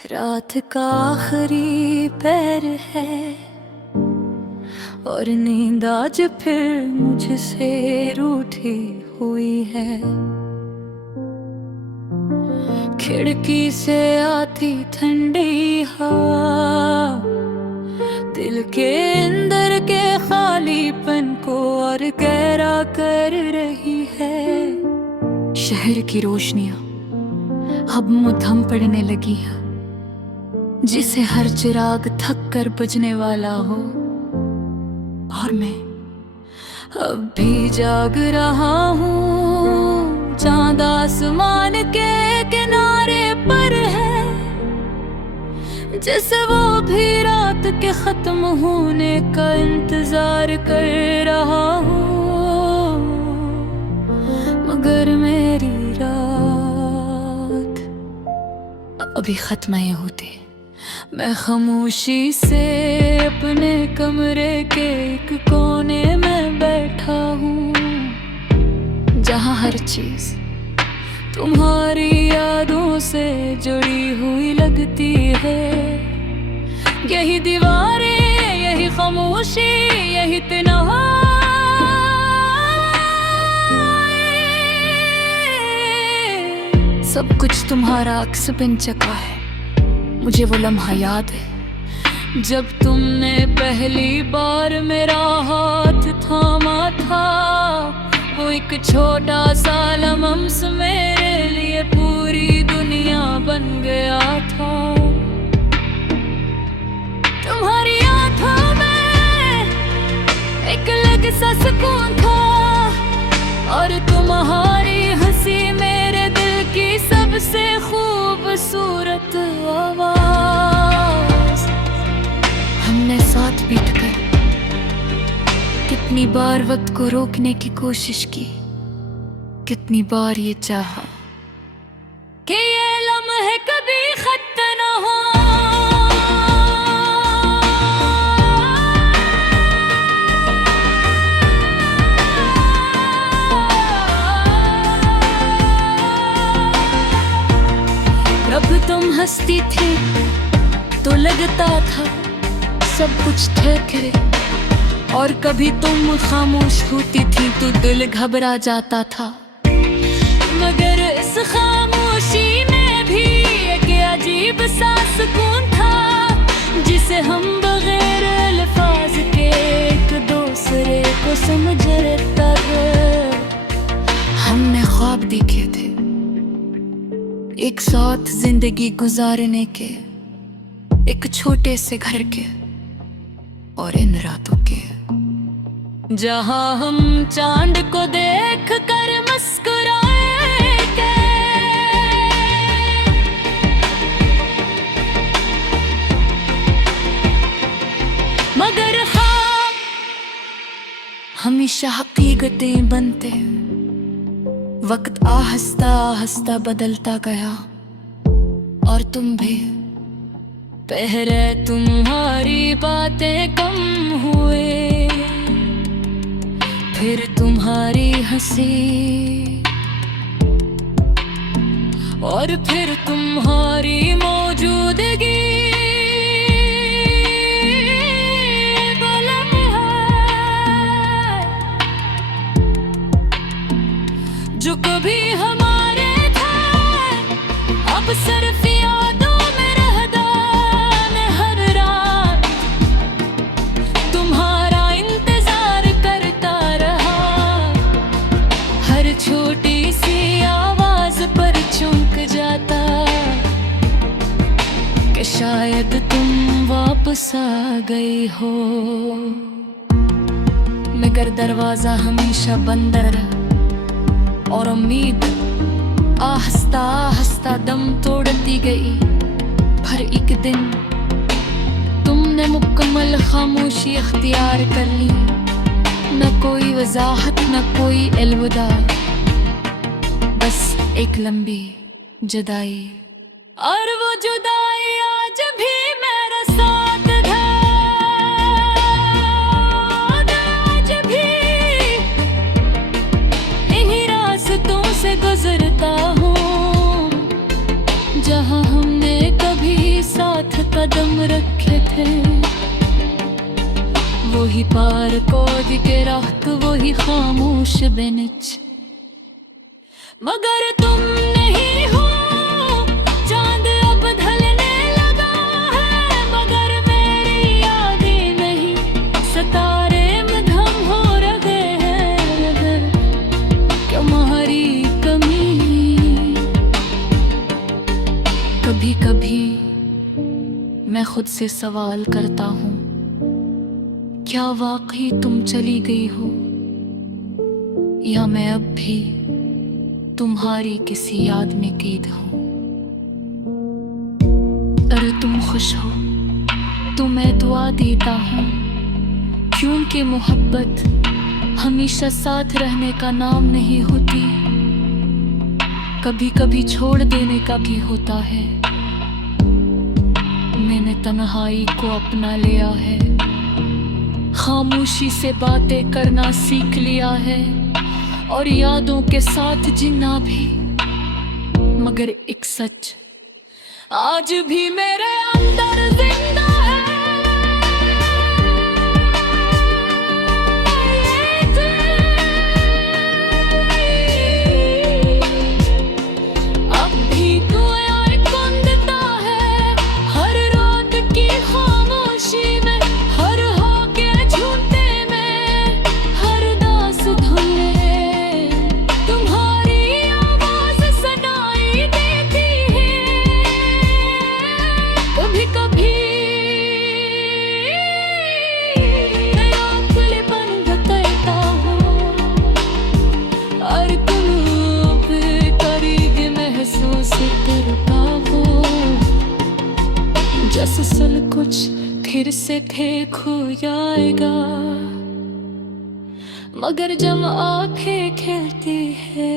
रात का आखिरी पैर है और नींद आज फिर मुझसे रूठी हुई है। खिड़की से आती ठंडी हवा दिल के अंदर के खालीपन को और गहरा कर रही है। शहर की रोशनियां अब मद्धम पड़ने लगी हैं, जिसे हर चिराग थक कर बुझने वाला हो। और मैं अब भी जाग रहा हूँ, चांद आसमान के किनारे पर है, जैसे वो भी रात के खत्म होने का इंतजार कर रहा हूँ। मगर मेरी रात अभी खत्म नहीं होती। मैं खामोशी से अपने कमरे के एक कोने में बैठा हूँ, जहाँ हर चीज तुम्हारी यादों से जुड़ी हुई लगती है। यही दीवारें, यही खामोशी, यही तन्हाई, सब कुछ तुम्हारा अक्स बन चुका है। मुझे वो लम्हा याद है जब तुमने पहली बार मेरा हाथ थामा था। वो एक छोटा सा लम्हा मेरे लिए पूरी दुनिया बन गया था। तुम्हारी आंखों में एक अलग सा सुकून था, और तुम्हारी हंसी मेरे दिल की सबसे खूबसूरत आवाज। हमने साथ बैठकर कितनी बार वक्त को रोकने की कोशिश की, कितनी बार ये चाहा कि ये लम्हे कभी खत्म न हो। जब तुम हंसती थी तो लगता था सब कुछ ठीक है, और कभी तुम खामोश होती थी तो दिल घबरा जाता था। मगर इस खामोशी में भी एक अजीब सा सुकून था, जिसे हम बगैर अल्फाज के एक दूसरे को समझते थे। हमने ख्वाब देखे थे एक साथ जिंदगी गुजारने के, एक छोटे से घर के और इन रातों के, जहां हम चांद को देख कर मुस्कुराएंगे। मगर हाँ, हमेशा हकीकतें बनते, वक्त आहिस्ता आहिस्ता बदलता गया, और तुम भी। पहले तुम्हारी बातें कम हुए, फिर तुम्हारी हंसी, और फिर तुम्हारी मौजूदगी। जो कभी हमारे थे अब सिर्फ यादों में रहता। मैं हर रात तुम्हारा इंतजार करता रहा, हर छोटी सी आवाज पर चौंक जाता कि शायद तुम वापस आ गई हो। मगर दरवाजा हमेशा बंद रहा, और उम्मीद आहिस्ता आहिस्ता दम तोड़ती गई। पर एक दिन तुमने मुकम्मल खामोशी अख्तियार कर ली, न कोई वजाहत न कोई अलविदा, बस एक लंबी जुदाई। और वो जुदाई आज भी मेरे साथ है, आज भी इन्हीं रास्तों से गुजरता हूँ, जहाँ हमने कभी नाम रखे थे, वही पार कोद के रात, वही खामोश बेनिच। मगर तुम नहीं हो, चांद अब ढलने लगा है, मगर मेरी यादें नहीं, सितारे मध्यम हो रहे हैं, क्या हमारी कमी। कभी कभी मैं खुद से सवाल करता हूँ, क्या वाकई तुम चली गई हो, या मैं अब भी तुम्हारी किसी याद में कैद हूँ। अगर तुम खुश हो तो मैं दुआ देता हूँ, क्योंकि मोहब्बत हमेशा साथ रहने का नाम नहीं होती, कभी कभी छोड़ देने का भी होता है। मैंने तन्हाई को अपना लिया है, खामोशी से बातें करना सीख लिया है, और यादों के साथ जीना भी। मगर एक सच आज भी मेरे अंदर जिंदा है, अब भी तू यार कुंदता है, हर रात की खामोशी में, हर हो के झूठे में, हर दास धुले तुम्हारी आवाज सुनाई देती है। कभी कभी मैं आंखें बंद करता हूँ, और तुम करीब महसूस करता हो, जैसे सब कुछ फिर से फेंक हो जाएगा। मगर जब आंखें खिलती है,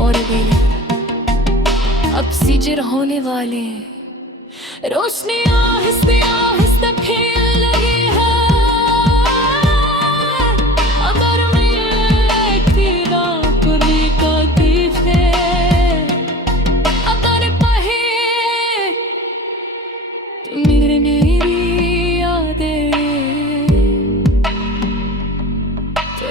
और भी अब सीजर होने वाले, रोशनी आहिस्ते आहिस्ते फैल लगी है, अगर मैं तेरा कुली का दीप है, अगर पहे मेरे मेरी यादें,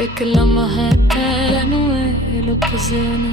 एक लम्हा तेनू लुक ज़ना